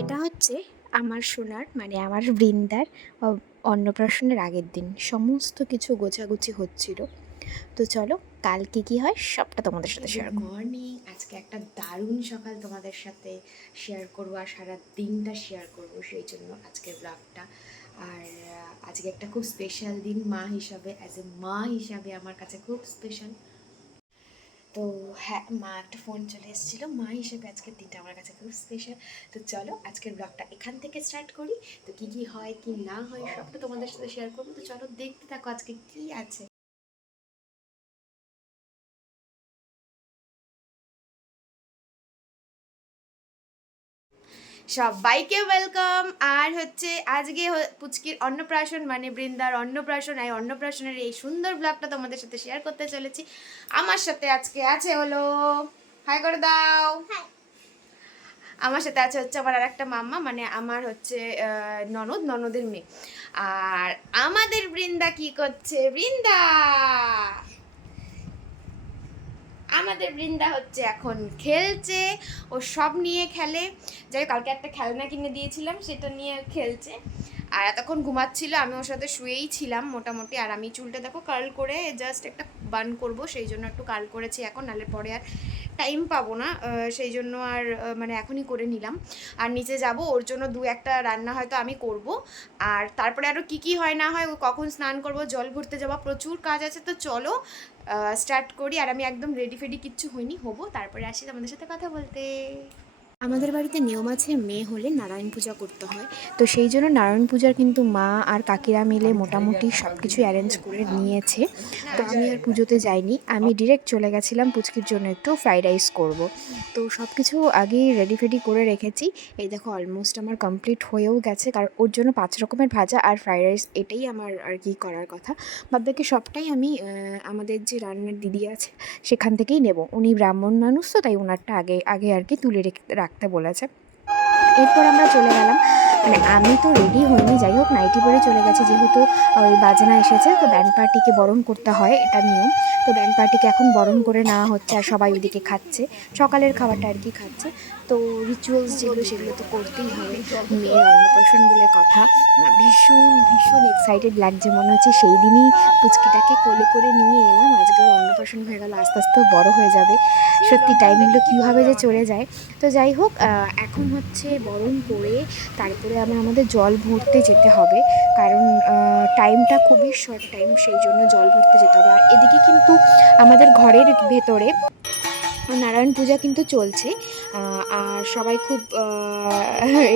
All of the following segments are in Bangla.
এটা হচ্ছে আমার সোনার মানে আমার বৃন্দার অন্নপ্রাশনের আগের দিন সমস্ত কিছু গোছাগুছি হচ্ছিল। তো চলো কালকে কি হয় সবটা তোমাদের সাথে শেয়ার করব। মর্নিং, আজকে একটা দারুণ সকাল তোমাদের সাথে শেয়ার করবো আর সারা দিনটা শেয়ার করব, সেই জন্য আজকের ব্লগটা। আর আজকে একটা খুব স্পেশাল দিন মা হিসাবে, অ্যাজ এ মা হিসাবে আমার কাছে খুব স্পেশাল। তো হ্যাঁ, মা একটা ফোন চলে এসেছিলো, মা হিসেবে আজকের দিনটা আমার কাছে খুব স্পেশাল। তো চলো আজকের ব্লগটা এখান থেকে স্টার্ট করি। তো কী কী হয় কি না হয় সবটা তোমাদের সাথে শেয়ার করবো। তো চলো দেখতে থাকো আজকে কি আছে। সবাইকে ওয়েলকাম। আর হচ্ছে আজকে পুচকির অন্নপ্রাশন, মানে বৃন্দার অন্নপ্রাশন। এই অন্নপ্রাশনের এই সুন্দর ব্লগটা তোমাদের সাথে শেয়ার করতে চলেছি। আমার সাথে আজকে আছে হলো, হাই করে দাও, আমার সাথে আছে হচ্ছে আমার আর একটা মাম্মা, মানে আমার হচ্ছে ননদের মেয়ে। আর আমাদের বৃন্দা কি করছে? আমাদের বৃন্দা হচ্ছে এখন খেলছে, ও সব নিয়ে খেলে। যাই কালকে একটা খেলনা কিনে দিয়েছিলাম, সেটা নিয়ে খেলছে। আর এতক্ষণ ঘুমাচ্ছিল, আমি ওর সাথে শুয়েই ছিলাম মোটামুটি। আর আমি চুলটা দেখো কার্ল করে জাস্ট একটা বান করব, সেই জন্য একটু কার্ল করেছি এখন, নাহলে পরে আর টাইম পাবো না, সেই জন্য আর মানে এখনই করে নিলাম। আর নিচে যাব, ওর জন্য দু একটা রান্না হয়তো আমি করব। আর তারপরে আরও কী কী হয় না হয়, ও কখন স্নান করব, জল ভরতে যাওয়া, প্রচুর কাজ আছে। তো চলো স্টার্ট করি। আর আমি একদম রেডি ফেডি কিচ্ছু হয়নি, হবো তারপরে আসি তোমাদের সাথে কথা বলতে। আমাদের বাড়িতে নিয়ম আছে, মেয়ে হলে নারায়ণ পূজা করতে হয়। তো সেই জন্য নারায়ণ পূজার কিন্তু মা আর কাকিরা মিলে মোটামুটি সব কিছু অ্যারেঞ্জ করে নিয়েছে। তো আমি আর পুজোতে যাইনি, আমি ডিরেক্ট চলে গেছিলাম পুচকির জন্য একটু ফ্রাইড রাইস করব। তো সব কিছু আগেই রেডি ফেডি করে রেখেছি। এই দেখো অলমোস্ট আমার কমপ্লিট হয়েও গেছে, কারণ ওর জন্য 5 রকমের ভাজা আর ফ্রাইড রাইস, এটাই আমার আর কি করার কথা। বাদবাকি সবটাই আমি আমাদের যে রান্নার দিদি আছে সেখান থেকেই নেব। উনি ব্রাহ্মণ মানুষ, তো তাই ওনারটা আগে আগে আর কি তুলে রাখতে বলেছে। এরপর আমরা চলে গেলাম, মানে আমি তো রেডি হইনি, যাই হোক নাইটি পরে চলে গেছে, যেহেতু ওই বাজনা এসেছে। তো ব্যান্ড পার্টিকে বরণ করতে হয়, এটা নিয়ম। তো ব্যান্ড পার্টিকে এখন বরণ করে নেওয়া হচ্ছে, আর সবাই ওইদিকে খাচ্ছে, সকালের খাবারটা আর কি খাচ্ছে। তো রিচুয়ালস যেগুলো সেগুলো তো করতেই হবে, মেয়ের অন্নপ্রাশন বলে কথা। ভীষণ ভীষণ এক্সাইটেড লাগছে, মনে হচ্ছে সেই দিনই পুচকিটাকে কোলে করে নিয়ে এলাম, আজকে ওর অন্নপ্রাশন হয়ে গেল, আস্তে আস্তে বড় হয়ে যাবে। সত্যি টাইমগুলো কীভাবে যে চলে যায়। তো যাই হোক, এখন হচ্ছে বরণ করে তারপরে আমাদের জল ভরতে যেতে হবে, কারণ টাইমটা খুবই শর্ট টাইম, সেই জন্য জল ভরতে যেতে হবে। আর এদিকে কিন্তু আমাদের ঘরের ভেতরে নারায়ণ পূজা কিন্তু চলছে, আর সবাই খুব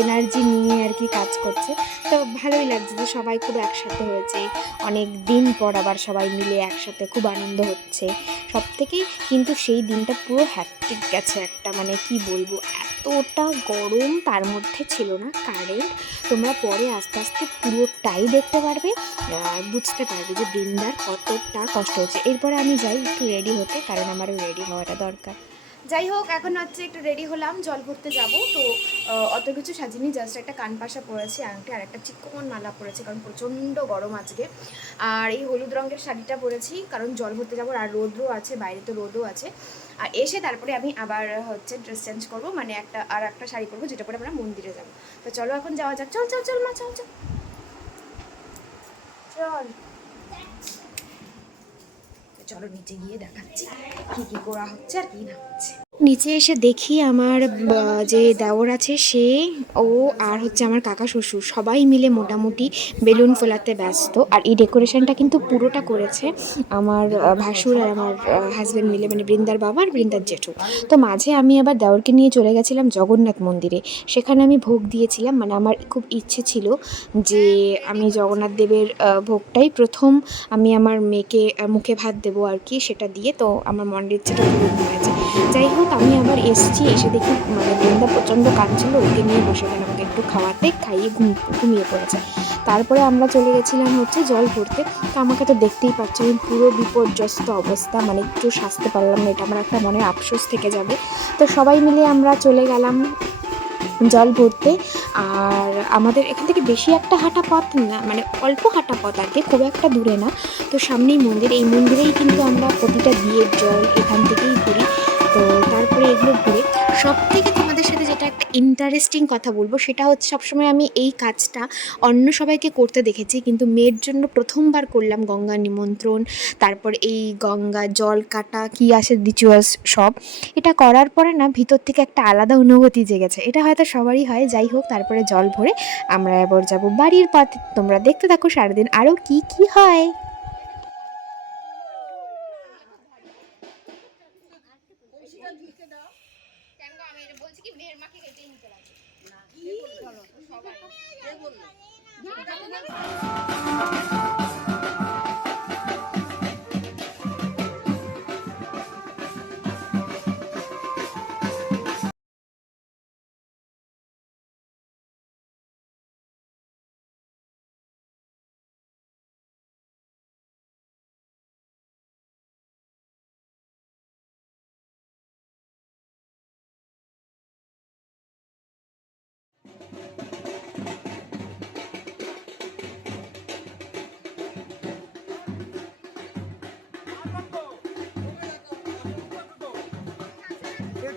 এনার্জি নিয়ে আর কি কাজ করছে। তো ভালোই লাগছে যে সবাই খুব একসাথে হয়েছে, অনেক দিন পর আবার সবাই মিলে একসাথে, খুব আনন্দ হচ্ছে সব থেকেই। কিন্তু সেই দিনটা পুরো হ্যাট্রিক গেছে একটা, মানে কি বলবো, এতটা গরম, তার মধ্যে ছিল না কারেন্ট। তোমরা পরে আস্তে আস্তে পুরোটাই দেখতে পারবে, বুঝতে পারবে যে বৃন্দার কতটা কষ্ট হচ্ছে। এরপরে আমি যাই একটু রেডি হতে, কারণ আমারও রেডি হওয়াটা দরকার। যাই হোক, এখন হচ্ছে একটু রেডি হলাম, জল ভরতে যাব। তো অত কিছু সাজিনি, জাস্ট একটা কানপাশা পরেছি, আংটি, আর একটা চিকন মালা পরেছি, কারণ প্রচণ্ড গরম আজকে। আর এই হলুদ রঙের শাড়িটা পরেছি, কারণ জল ভরতে যাবো, আর রোদও আছে, বাইরে তো রোদও আছে। আর এসে তারপরে আমি আবার হচ্ছে ড্রেস চেঞ্জ করবো, মানে একটা শাড়ি পরবো, যেটা পরে আমরা মন্দিরে যাবো। তো চলো এখন যাওয়া যাক, চল চল চল মা, চল চল চল। চলো নিচে গিয়ে দেখাচ্ছি কী কী করা হচ্ছে আর কী না হচ্ছে। নিচে এসে দেখি আমার যে দেওর আছে সে, ও আর হচ্ছে আমার কাকা শ্বশুর সবাই মিলে মোটামুটি বেলুন ফোলাতে ব্যস্ত। আর এই ডেকোরেশনটা কিন্তু পুরোটা করেছে আমার ভাসুর আর আমার হাজব্যান্ড মিলে, মানে বৃন্দার বাবা আর বৃন্দার জেঠু। তো মাঝে আমি আবার দেওরকে নিয়ে চলে গেছিলাম জগন্নাথ মন্দিরে, সেখানে আমি ভোগ দিয়েছিলাম। মানে আমার খুব ইচ্ছে ছিল যে আমি জগন্নাথ দেবের ভোগটাই প্রথম আমি আমার মেয়েকে মুখে ভাত দেবো আর কি, সেটা দিয়ে। তো আমার মনের ইচ্ছেটা পূরণ হয়েছে। যাই হোক, আমি আবার এসছি, এসে দেখি মানে বৃন্দা প্রচণ্ড কাঁদছিল, ওকে নিয়ে বসে গেলাম, ওকে একটু খাইয়ে ঘুমিয়ে পড়েছে। তারপরে আমরা চলে গেছিলাম হচ্ছে জল ভরতে। তো আমাকে তো দেখতেই পাচ্ছি আমি পুরো বিপর্যস্ত অবস্থা, মানে একটু সাজতে পারলাম না, এটা আমার একটা মনে আফসোস থেকে যাবে। তো সবাই মিলে আমরা চলে গেলাম জল ভরতে। আর আমাদের এখান থেকে বেশি একটা হাঁটা পথ না, মানে অল্প হাঁটা পথ আর কি, খুব একটা দূরে না। তো সামনেই মন্দির, এই মন্দিরেই কিন্তু আমরা প্রতিটা বিয়ের জল এখান থেকেই ভরি। তো তারপরে এগুলো ঘুরে সব থেকে তোমাদের সাথে যেটা যেটা একটা ইন্টারেস্টিং কথা বলবো সেটা হচ্ছে, সবসময় আমি এই কাজটা অন্য সবাইকে করতে দেখেছি, কিন্তু মেয়ের জন্য প্রথমবার করলাম গঙ্গা নিমন্ত্রণ, তারপর এই গঙ্গা জল কাটা কী আসে রিচুয়ালস সব। এটা করার পরে না ভিতর থেকে একটা আলাদা অনুভূতি জেগেছে। এটা হয়তো সবারই হয়। যাই হোক, তারপরে জল ভরে আমরা এবার যাব বাড়ির পথে। তোমরা দেখতে থাকো সারাদিন আরও কি কি হয়।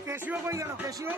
কেশিও কই গেল কেশিও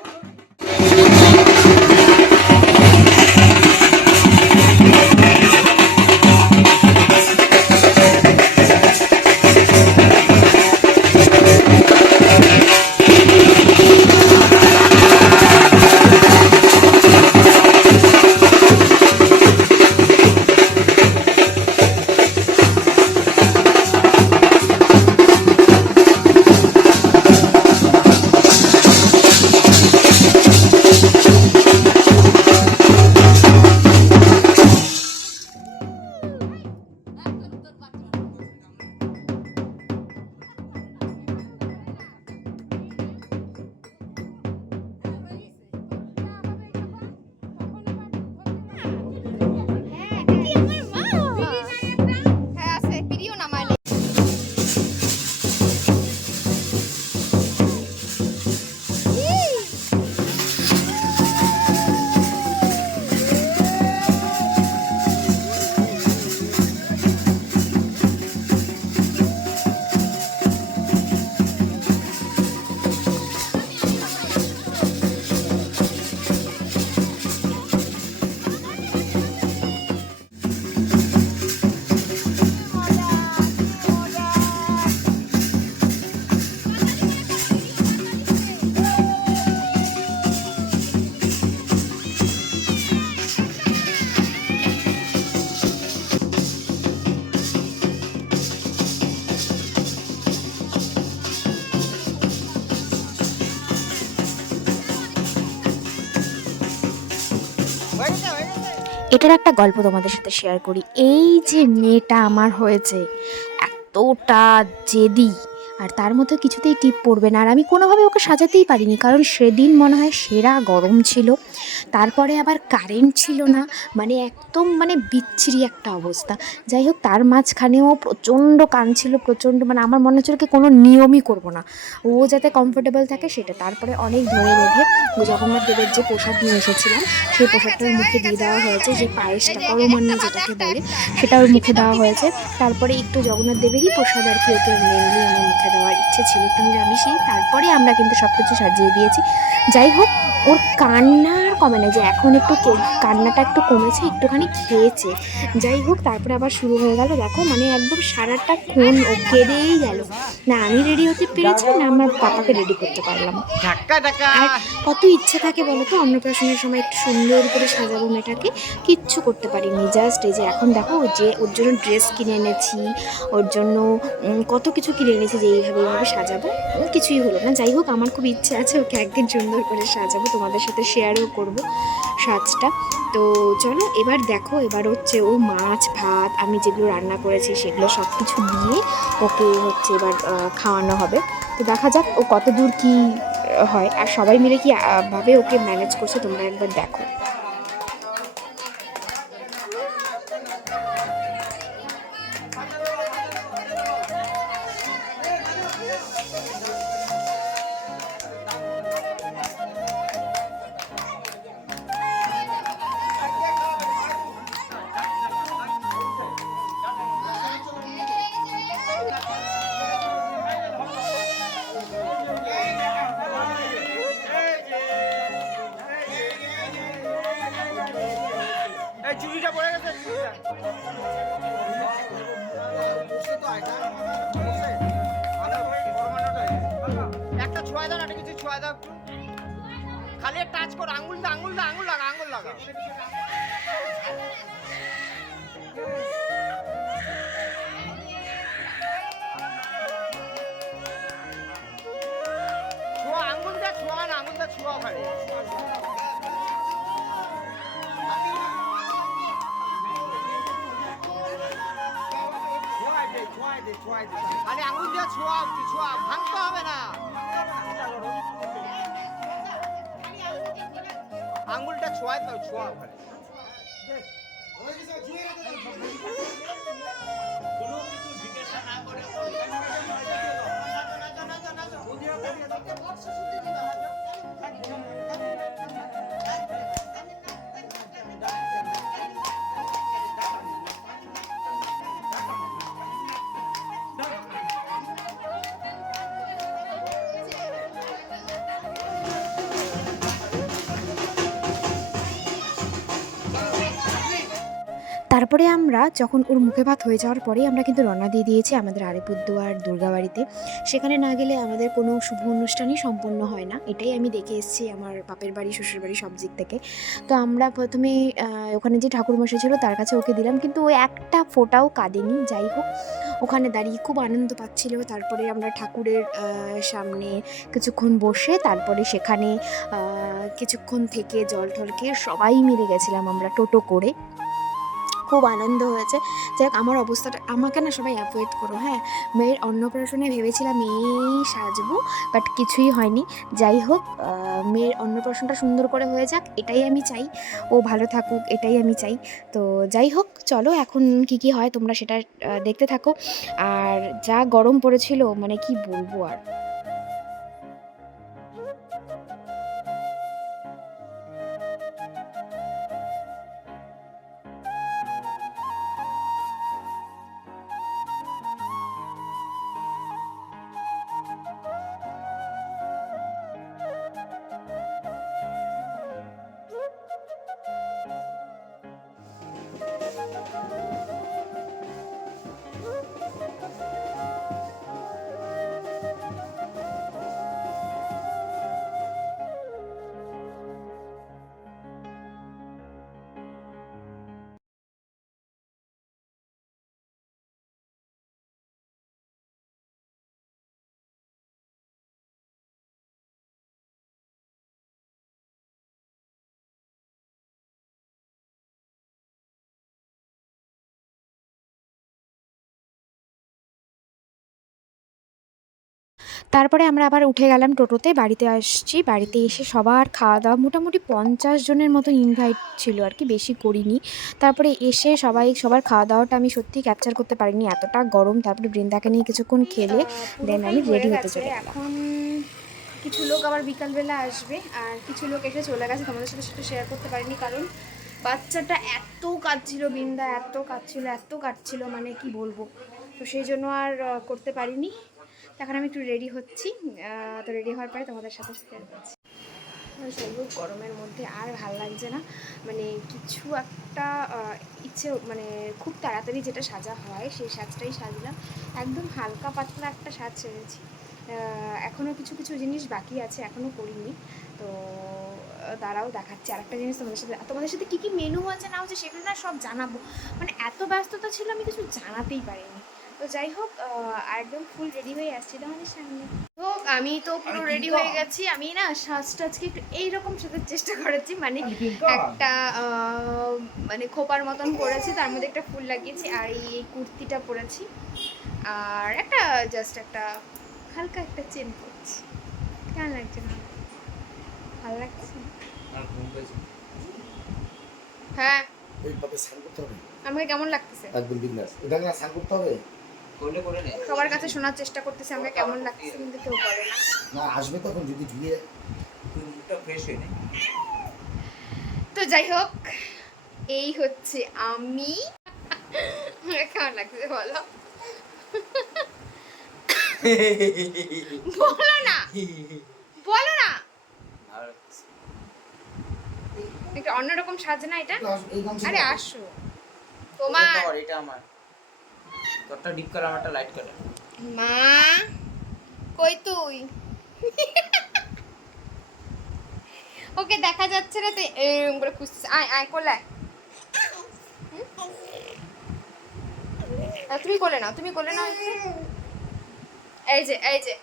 এটার একটা গল্প তোমাদের সাথে শেয়ার করি। এই যে মেয়েটা আমার হয়েছে, এতটা জেদি, আর তার মধ্যে কিছুতেই টিপ পড়বে না। আর আমি কোনোভাবে ওকে সাজাতেই পারিনি, কারণ সেদিন মনে হয় সেরা গরম ছিল, তারপরে আবার কারেন্ট ছিল না, মানে একদম মানে বিচ্ছিরি একটা অবস্থা। যাই হোক, তার মাঝখানেও প্রচণ্ড কাঁদছিল, প্রচণ্ড, মানে আমার মনে হচ্ছিল কি কোনো নিয়মই করবো না, ও যাতে কমফোর্টেবল থাকে সেটা। তারপরে অনেক ধরে বেঁধে জগন্নাথ দেবের যে প্রসাদ নিয়ে এসেছিলাম সেই প্রসাদটার মুখে দিয়ে দেওয়া হয়েছে, যে পায়েসটা করমান্য যেটাকে বলে, সেটা ওর মুখে দেওয়া হয়েছে। তারপরে একটু জগন্নাথ দেবেরই প্রসাদ আর কি ওকে মেনলি আমার মুখে দেওয়ার ইচ্ছে ছিল, একটু নিরামিষই। তারপরে আমরা কিন্তু সব কিছু সাজিয়ে দিয়েছি। যাই হোক, ওর কান্না আর কমে না, যে এখন একটু কান্নাটা একটু কমেছে, একটুখানি খেয়েছে। যাই হোক, তারপরে আবার শুরু হয়ে গেল। দেখো, মানে একদম সারাটা ক্ষণ ও কেঁদেই গেল। না আমি রেডি হতে পেরেছি, না আমার পাপাকে রেডি করতে পারলাম। আর কত ইচ্ছে থাকে বলো তো, অন্নপ্রাশনের সময় একটু সুন্দর করে সাজাবো মেয়েটাকে, কিচ্ছু করতে পারিনি। জাস্ট এই যে এখন দেখো, যে ওর জন্য ড্রেস কিনে এনেছি, ওর জন্য কত কিছু কিনে এনেছি যে এইভাবে সাজাবো, কিছুই হলো না। যাই হোক, আমার খুব ইচ্ছে আছে ওকে একদিন সুন্দর করে সাজাবো, তোমাদের সাথে শেয়ারও করবো সাজটা। তো চলো এবার দেখো, এবার হচ্ছে ও মাছ ভাত আমি যেগুলো রান্না করেছি সেগুলো সব কিছু দিয়ে ওকে হচ্ছে এবার খাওয়ানো হবে। তো দেখা যাক ও কত দূর কী হয়, আর সবাই মিলে কি ভাবে ওকে ম্যানেজ করছে তোমরা একবার দেখো। চুড়িটা পড়ে গেছে একটা ছোঁয়া দাও না, কিছু ছোঁয়া দাও একটু, খালি টাচ করো, আঙুল দা আঙুল দা আঙুল লাগা আঙুল লাগা। ছোঁয়া আঙুল দা ছোঁয়া না, আঙুল দা ছোঁয়া খালি। খালি আঙুল দিয়ে ছোঁয়া, ছোঁয়া ভাঙতে হবে না, আঙুলটা ছোঁয়ায় দাও, ছোঁয়া ওখানে। তারপরে আমরা যখন ওর মুখে ভাত হয়ে যাওয়ার পরেই আমরা কিন্তু রওনা দিয়ে দিয়েছি আমাদের আলিপুরদুয়ার দুর্গাবাড়িতে। সেখানে না গেলে আমাদের কোনো শুভ অনুষ্ঠানই সম্পন্ন হয় না, এটাই আমি দেখে এসেছি আমার বাপের বাড়ি শ্বশুর বাড়ি সব দিক থেকে। তো আমরা প্রথমে ওখানে যে ঠাকুরমশাই ছিল তার কাছে ওকে দিলাম, কিন্তু ও একটা ফোঁটাও কাঁদেনি। যাই হোক, ওখানে দাঁড়িয়ে খুব আনন্দ পাচ্ছিল। তারপরে আমরা ঠাকুরের সামনে কিছুক্ষণ বসে তারপরে সেখানে কিছুক্ষণ থেকে জল টল খেয়ে সবাই মিলে গেছিলাম আমরা টোটো করে। খুব আনন্দ হয়েছে। যাই হোক, আমার অবস্থাটা, আমাকে না সবাই অ্যাভয়েড করো, হ্যাঁ। মেয়ের অন্নপ্রাশনে ভেবেছিলাম এই সাজবো, বাট কিছুই হয়নি। যাই হোক, মেয়ের অন্নপ্রাশনটা সুন্দর করে হয়ে যাক, এটাই আমি চাই। ও ভালো থাকুক, এটাই আমি চাই। তো যাই হোক, চলো এখন কি হয় তোমরা সেটা দেখতে থাকো। আর যা গরম পড়েছিল, মানে কি বলবো আর। তারপরে আমরা আবার উঠে গেলাম টোটোতে, বাড়িতে আসছি। বাড়িতে এসে সবার খাওয়া দাওয়া, মোটামুটি 50 জনের মতো ইনভাইট ছিল আর কি, বেশি করিনি। তারপরে এসে সবার খাওয়া দাওয়াটা আমি সত্যিই ক্যাপচার করতে পারিনি, এতটা গরম। তারপরে বৃন্দাকে নিয়ে কিছুক্ষণ খেলে দেন আমি রেডি হতে চলে গেলাম। এখন কিছু লোক আবার বিকালবেলা আসবে, আর কিছু লোক এসে চলে গেছে, তোমাদের সাথে সেটা শেয়ার করতে পারিনি, কারণ বাচ্চাটা এত কাঁদছিল, বৃন্দা এত কাঁদছিল, মানে কি বলবো। তো সেই জন্য আর করতে পারিনি। এখন আমি একটু রেডি হচ্ছি, তো রেডি হওয়ার পরে তোমাদের সাথে শেয়ার করছি। সবুজ গরমের মধ্যে আর ভাল লাগছে না, মানে কিছু একটা ইচ্ছে, মানে খুব তাড়াতাড়ি যেটা সাজা হয় সেই সাজটাই সাজলাম। একদম হালকা পাতলা একটা সাজ সেরেছি। এখনও কিছু জিনিস বাকি আছে, এখনও করিনি। তো দাঁড়াও দেখাচ্ছি আরেকটা জিনিস তোমাদের সাথে কী কী মেনু আছে না হচ্ছে সেগুলো না সব জানাবো। মানে এত ব্যস্ততা ছিল, আমি কিছু জানাতেই পারিনি। তো যাই হোক, একদম ফুল রেডি হয়ে আসছি তোমাদের সামনে। তো আমি তো পুরো রেডি হয়ে গেছি। আমি না সাজটা আজকে একটু এইরকম সাজার চেষ্টা করেছি, মানে একটা মানে খোপার মতন করেছি, তার মধ্যে একটা ফুল লাগিয়েছি, আর এই কুর্তিটা পরেছি, আর একটা জাস্ট একটা হালকা একটা চেন করছি। কেমন লাগছে? না ভালো লাগছে? হ্যাঁ, আমাকে কেমন লাগতেছে? একদম বিন্দাস। এটা না সান করতে হবে। সবার কাছে শোনার চেষ্টা করতেছে আমাকে কেমন লাগছে, কিন্তু কেউ বলে না। না আসবে তখন যদি ধুয়ে মুখটা ফ্রেশ হয়ে নেই। তো যাই হোক, এই হচ্ছে আমি। কেমন লাগছে বলো? বলো না, বলো না। একটা অন্যরকম সাজে না এটা? এই গামছা আরে আসো তোমার এটা আমার তোরটা ডিপ কালার আমারটা লাইট কালার। মা কই তুই? ওকে দেখা যাচ্ছে না তো এরকম করে খুঁজছিস। আয় আয় কোলায়। তুমি কোলে নাও, তুমি কোলে নাও একটু। এই যে এই যে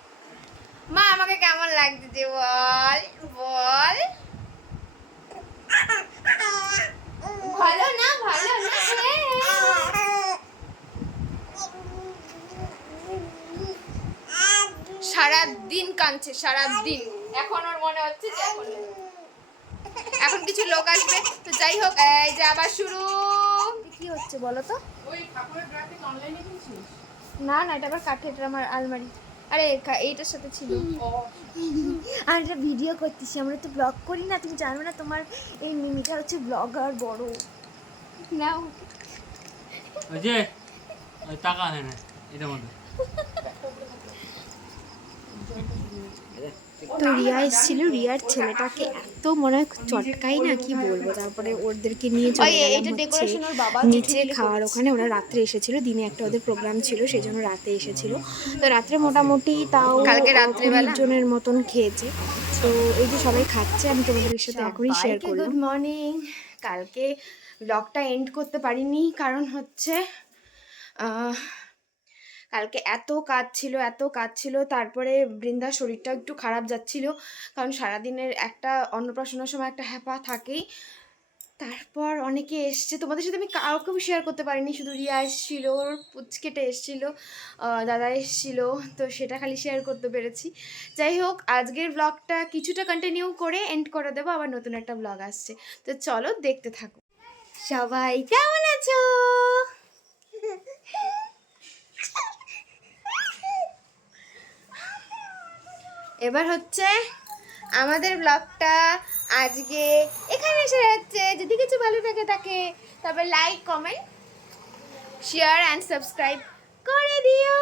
মা আমাকে কেমন লাগছে বল বল। ভালো না ভালো না? সারাদিন কাঁদছে সারাদিন। এখন ওর মনে হচ্ছে যে এখন কিছু লোক আসবে তো যাই হোক। এই যে আবার শুরু। কি হচ্ছে বলো তো? ওই ঠাকুরের গ্রাফিক অনলাইনে কিনছিস? না না এটা আবার কাঠের, এটা আমার আলমারি। আরে এইটার সাথে ছিল। আর এটা ভিডিও করতেছি, আমরা তো ব্লগ করি না, তুমি জানো না তোমার এই মিমিটা হচ্ছে ব্লগার বড়। নাও ওই যে ওই টাকা হয় না এটার মধ্যে। তো রিয়া এসেছিল, রিয়ার ছেলেটাকে এত মনে হয় চটকাই না কি বলবো। তারপরে ওদেরকে নিয়ে চলে ওই গেলাম এইটা হচ্ছে ডেকোরেশন ওর বাবা নিচে খাওয়ার ওখানে। ওরা রাত্রে এসেছিল, দিনে একটা ওদের প্রোগ্রাম ছিল সেই জন্য রাতে এসেছিল। তো রাত্রে মোটামুটি তাও কালকে রাত্রেবেলা 20 জনের মতন খেয়েছে। তো এই যে সবাই খাচ্ছে, আমি তোমাদের সাথে এখনই শেয়ার করলাম। Good morning. কালকে ব্লগটা এন্ড করতে পারিনি কারণ হচ্ছে কালকে এত কাজ ছিল। তারপরে বৃন্দার শরীরটা একটু খারাপ যাচ্ছিল কারণ সারাদিনের একটা অন্নপ্রাশনের সময় একটা হ্যাপা থাকেই। তারপর অনেকে এসছে, তোমাদের সাথে আমি কাউকেও শেয়ার করতে পারিনি, শুধু রিয়া এসেছিলো, ওর পুচকেটা এসেছিলো, দাদা এসেছিলো, তো সেটা খালি শেয়ার করতে পেরেছি। যাই হোক আজকের ব্লগটা কিছুটা কন্টিনিউ করে এন্ড করে দেবো, আবার নতুন একটা ব্লগ আসছে, তো চলো দেখতে থাকো। সবাই কেমন আছো? এবার হচ্ছে আমাদের ব্লগটা আজকে এখানে এসে যাচ্ছে। যদি কিছু ভালো থাকে তবে like comment share and subscribe করে দিও।